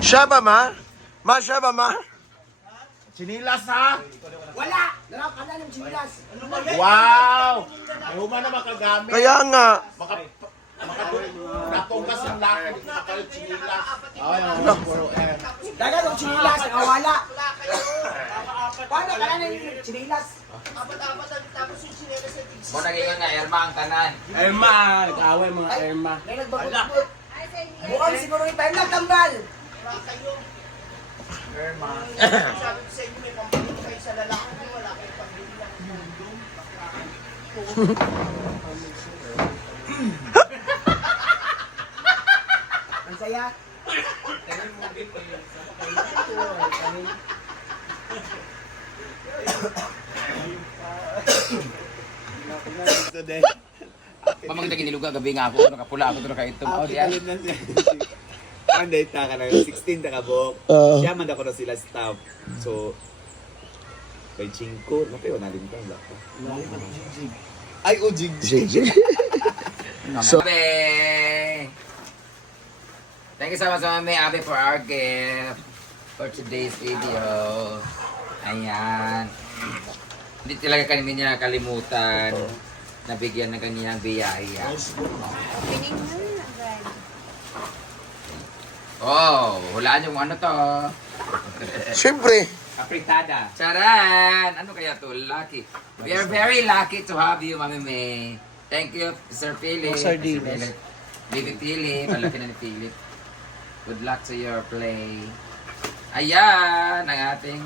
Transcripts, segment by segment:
Siya ba, ma? Ma, siya ba, ma? Chinilas ha? Wala! Nakakala ng chinilas. Wow! Ay, huma na makagamit. Kaya nga. Nakatungkas yung laki. Nakakalit chinilas. Ay, Dagat ng chinilas, nakawala. Paano ka na yung chinilas? Mo naging nga Irma ang tanan. Irma! Nag-away mga Irma. May nagbagot-bagot. Bukan siguro yung time nagtambal. Ang saya. Pamangita giniluga gabi nga ako, nakapula ako to nakaitong. Oh, diyan. Anday ta ka na 16 ta ka bok. Siya man ako na sila staff. So kay Chinko, napayo na din tang lako. Ay o jig. So, Abe! Thank you so much, Mami Abe, for our gift for today's video. Ayan. Hindi talaga kami niya nakalimutan na bigyan ng kanyang biyaya. Oh, hulaan yung ano to. siyempre. Apritada. Charan! Ano kaya to? Lucky. We are very lucky to have you, Mami May. Thank you, Sir Philip. Sardinas. Baby Philip. Malaki na ni Philip. Good luck to your play. Ayan, ang ating...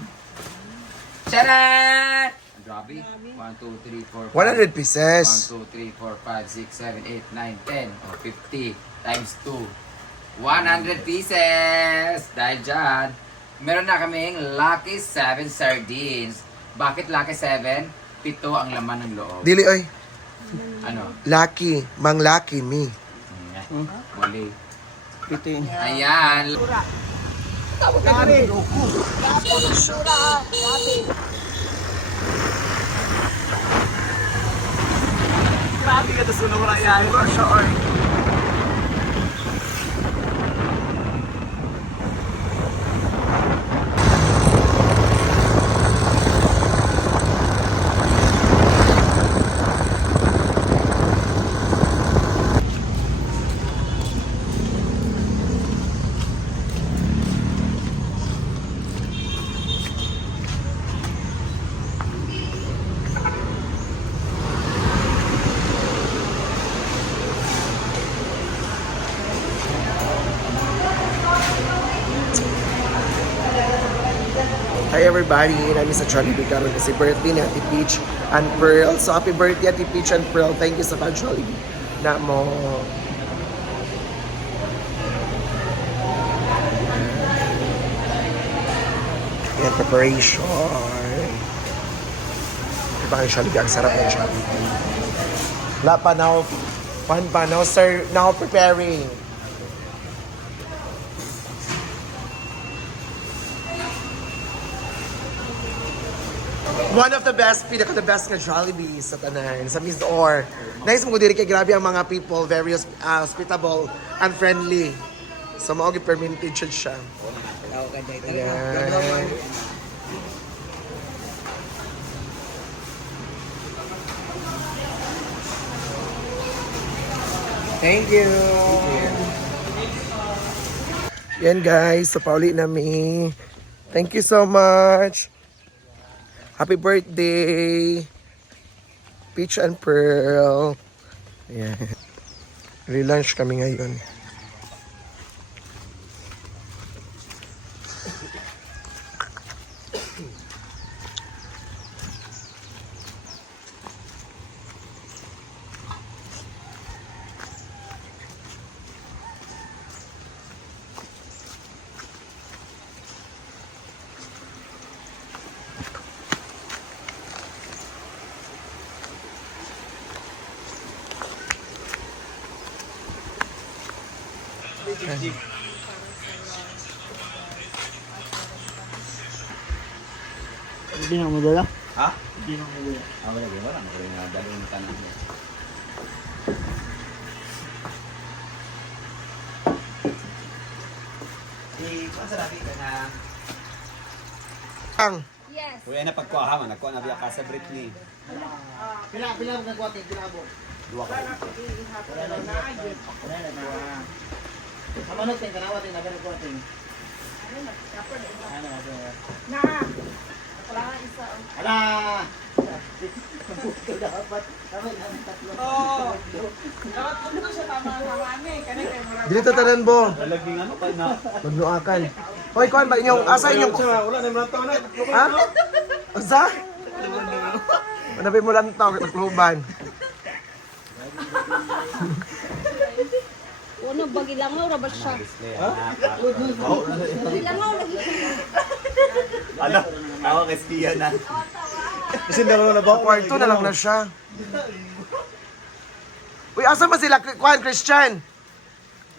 Charan! Grabe. 1, 2, 3, 4, 5. 100 pieces. 1, 2, 3, 4, 5, 6, 7, 8, 9, 10. O, 50 times 2. 100 pieces! Dahil dyan, meron na kaming Lucky 7 sardines. Bakit Lucky 7? 7 ang laman ng loob. Dili, oy. Ano? Lucky. Mang lucky me. Mali. Ayan. Grabe ka to sunog ra yan. Sure. Hi everybody, namin sa Jollibee karon kasi birthday ni Ate Peach and Pearl. So happy birthday Ate Peach and Pearl. Thank you sa Jollibee na mo. Yan, preparation. Diba kayo Jollibee? Ang sarap ng Jollibee. Wala pa now. Pan pa now, sir. Now preparing. One of the best, pinaka-the best nga Jollibee sa tanan, sa Miss Or. Nice mo diri kay grabe ang mga people, very hospitable and friendly. So mao gyud permitted siya. Ayan. Thank you. Yan guys, so pauli nami. Thank you so much. Happy birthday, Peach and Pearl. Ayan. Re-lunch kami ngayon. Hindi na mo dala? Ha? Hindi na mo dala. Wala gyud wala ko rin na dalon tanan. Ang. Yes. Kuya na pagkuha man, nagkuha na biya ka sa Britney. Pila mo nagkuha ting pila mo. Duwa ka. Kamanot ting kanawa ting nagkuha ting. Na. Wala isa. Ala. Dapat tatlo. Oh. Dapat punto siya tama-tama ni. Kani kay murag. Dili ta tanan bo. Lalaging ano kay na. Magnuakan. Hoy, kuan ba inyong asa inyong Wala na mga taon na. ha? Asa? Manabi mo lang tao takluban. Uno bagilangaw ra ba siya? Bagilangaw lagi. Ala, ako kay Spia na. Kasi dalawa na ba? Kwarto na lang na siya. Uy, asa ba sila kuan Christian?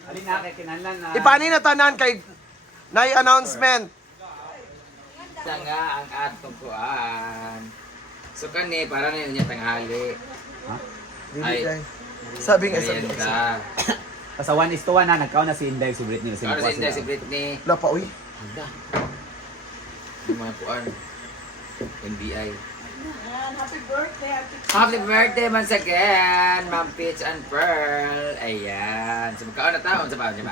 Ali na kay kinahanglan na. Ipani na tanan kay nay announcement. Sa nga ang atong kuan. So kani para na yun yung tanghali. Dili Ay. kay. Sabi nga sa Merienda. Sa 1:1 na nagkaon na si Inday si Britney na Para sa Inday si Britney. Wala pa uy. Yung mga kuan. NBI. Happy birthday. Happy birthday once again, Ma'am Peach and Pearl. Ayan. So magkaon na taon sa bahay,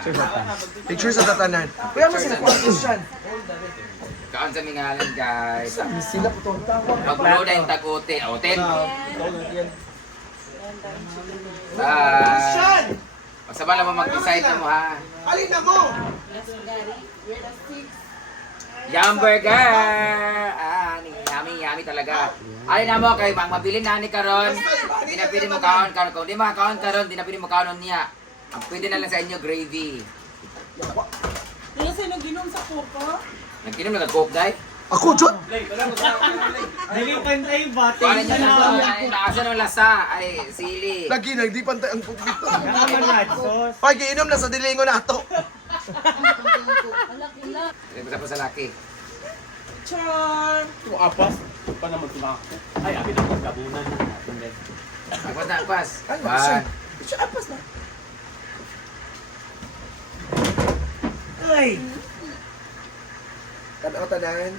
Picture sa tatanan. Uy, ano sila kuan Christian? Kaon sa mingalan, guys. Sila po tong tawag. Mag-upload na yung taguti. O, 10. Bye. Magsama lang mo mag-decide na mo, ha? Alin na mo? Yum Burger! Ah, yummy talaga. Alin na mo, kayo bang mabili na ni Karon? Hindi na pwede mo kaon karon. Kung di makakaon Karon, di na pwede mo kaon niya. Ang pwede na lang sa inyo, gravy. Dila sino ginom sa kuko? Nagkinom na nag-coke, dahil? Ako, Jod! Nalipan tayo bate. Paano niya na naasa ng lasa? Ay, sili. Lagi, di pantay ang pupit. Naman na sos. Pag iinom na sa dilingo na ato. Alak-ilak. Basta po sa laki. Char. Ito apas. Pa naman tumako. Ay, abi na pagkabunan na. Agpas na, agpas. Ay, siya. One. Siya, apas na. Ay. Tanaw tanan.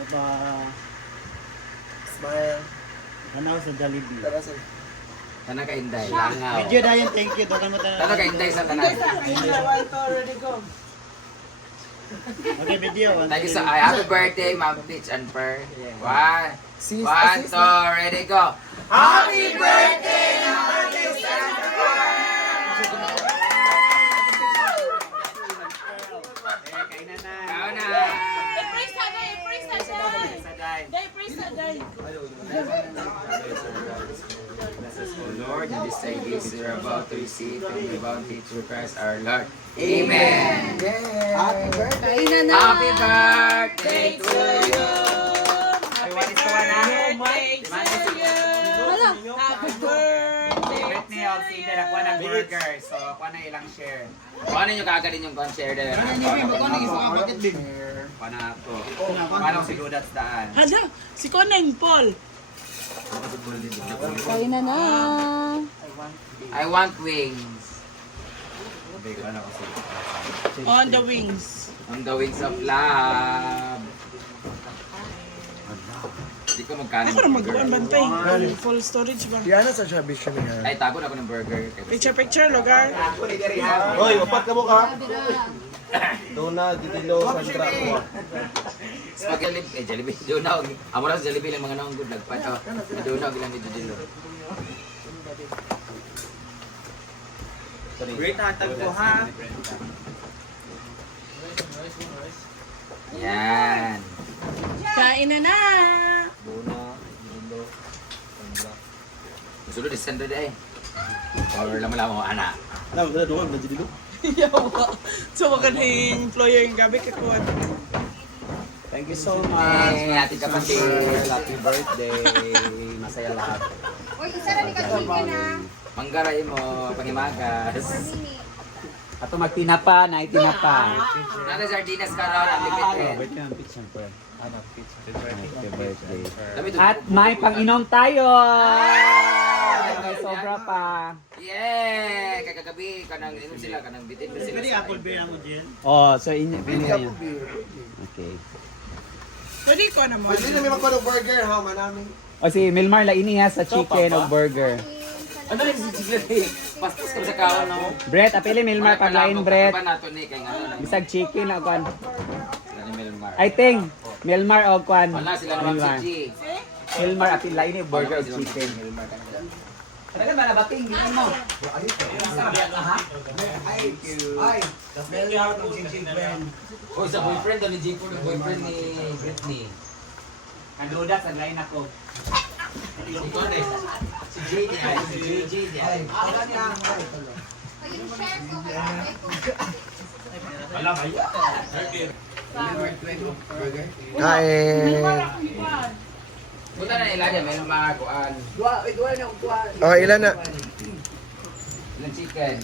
Aba. Smile. Ano sa Jollibee? Tara sa... Tanang ka Inday. Langaw. Medyo dayan, thank you. Doon mo tayo. Tanang ka Inday sa tanan. Okay, video. Thank you sa happy birthday, Ma'am Peach and Pearl. One, Sis, one, sis, two, ready, go. Happy birthday, Ma'am Peach and Kainan na. Kao na. I-praise na day, i-praise na day. Day, praise na day. Lord, in this day gifts we are about to receive and we bounty through Christ our Lord. Amen. Happy birthday. Kainan na. Happy birthday to you. Happy birthday to you. Hala. Happy birthday. Britney, ako si Inday nakuha ng burger. So, kuha na ilang share. Paano nyo kakarin yung share there? Kuha na ako. Paano si Dudats daan? Hala. Si Koneng Paul. Kainan na. I want wings. Hindi ko na kasi. On the wings. On the wings of love. Hindi ko magkano. Ako na magawa bantay. Full storage ba? Di ana sa Shabby siya niya. Ay, tago na ako ng burger. Picture, lugar. Hoy, upat ka mo ka. Doon na, didilo sa trako. Spag Jollibee, Jollibee, Dunaw. Amo ra sa Jollibee lang mga naong good nagpat. Oh, Dunaw gilang dito dilo. Great hatag ko ha. Yan. Kain na na. Susunod is sender day. Or lama-lama mo, anak. Alam, wala doon, didilo. Yawa. So, magaling employer yung gabi kakuan. Thank you so much. Hey, ate kapatid. Happy birthday. Masaya lahat. Uy, isa na ni ka-chicken na. Manggaray mo, pangimagas. Ato magtinapa, na itinapa. Nada sardinas ka ron, ang lipit rin. Happy birthday. Sabi ito, At may pang-inom tayo! may sobra pa. Yeah! Kagagabi, kanang inom sila, kanang bitin na sila. Apple beer ang Oh, so binigay niyo. Okay. Pwede ko naman. Pwede na may magpano burger ha, manami. O si Milmar la ini ha sa chicken o burger. Ano rin si Chiglet? Pastas ka sa kawan no? Brett, apili Milmar paglain Brett. Iba nato ni kay ano. Bisag chicken o kwan. Sila ni Melmar. I think Milmar o kwan. Wala sila naman Milmar. si G. Milmar apil lain ni burger o Wala sila chicken. si Melmar kanila. Talaga ba nabating ginain mo? Oh, sa boyfriend ni G po, boyfriend ni Britney. Kanduda sa lain ako. Ikaw na si J ni ay, si JJ ni ay. Kain. Punta na nila dyan, may kuan. Oh, ilan na? Ilang chicken.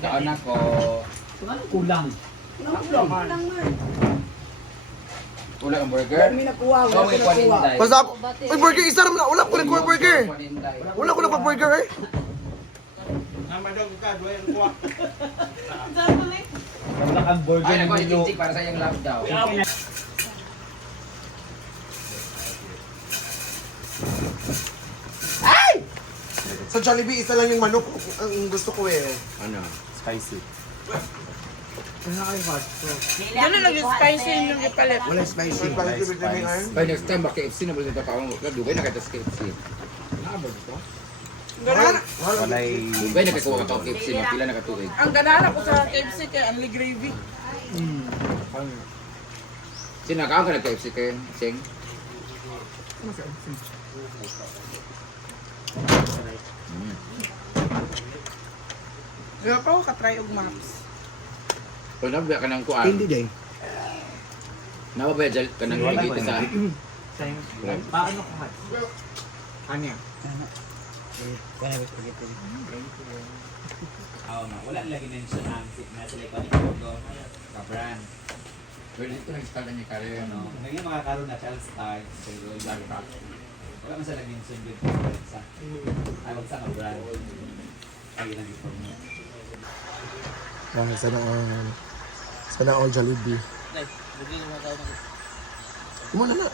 Kaon ako. Kulang. Kulang ang burger. So, may kwaninday. Basta ako. Uy, burger, isa naman na. Wala ko nagkuha burger. Kwaninday. Wala ko nagpa-burger eh. Wala kang burger Ay, ni ako ni Milo. Chick para sa iyong love daw. Sa Jollibee, isa lang yung manok ang gusto ko eh. Ano? Spicy. Gano'n lang yung spicy yung ipalit. Wala spicy. Spicy with the iron. By next time, baka KFC na balik ito pa. Dugay na kayo sa KFC. Walay Dugay na kayo ka KFC, mapila na katuig. Ang ganahan ko sa KFC kay Only Gravy. Sinakaon ka na KFC kayo, Sing? Kaya ko katry og maps. Kung nabiya ka ng kuan, Hindi day. nababaya ka ng higit sa... paano ko hat? Anya? Oo nga, wala lagi na siya ang na sila ko ni Kogo. Kabran. Pero dito nag-start na niya career, no? Ngayon makakaroon na child star. Pero lagi pa. Wala man siya laging sundod sa ay wag sa kabran. Ay lang ito mo. Sana all Jollibee. Kumuna na.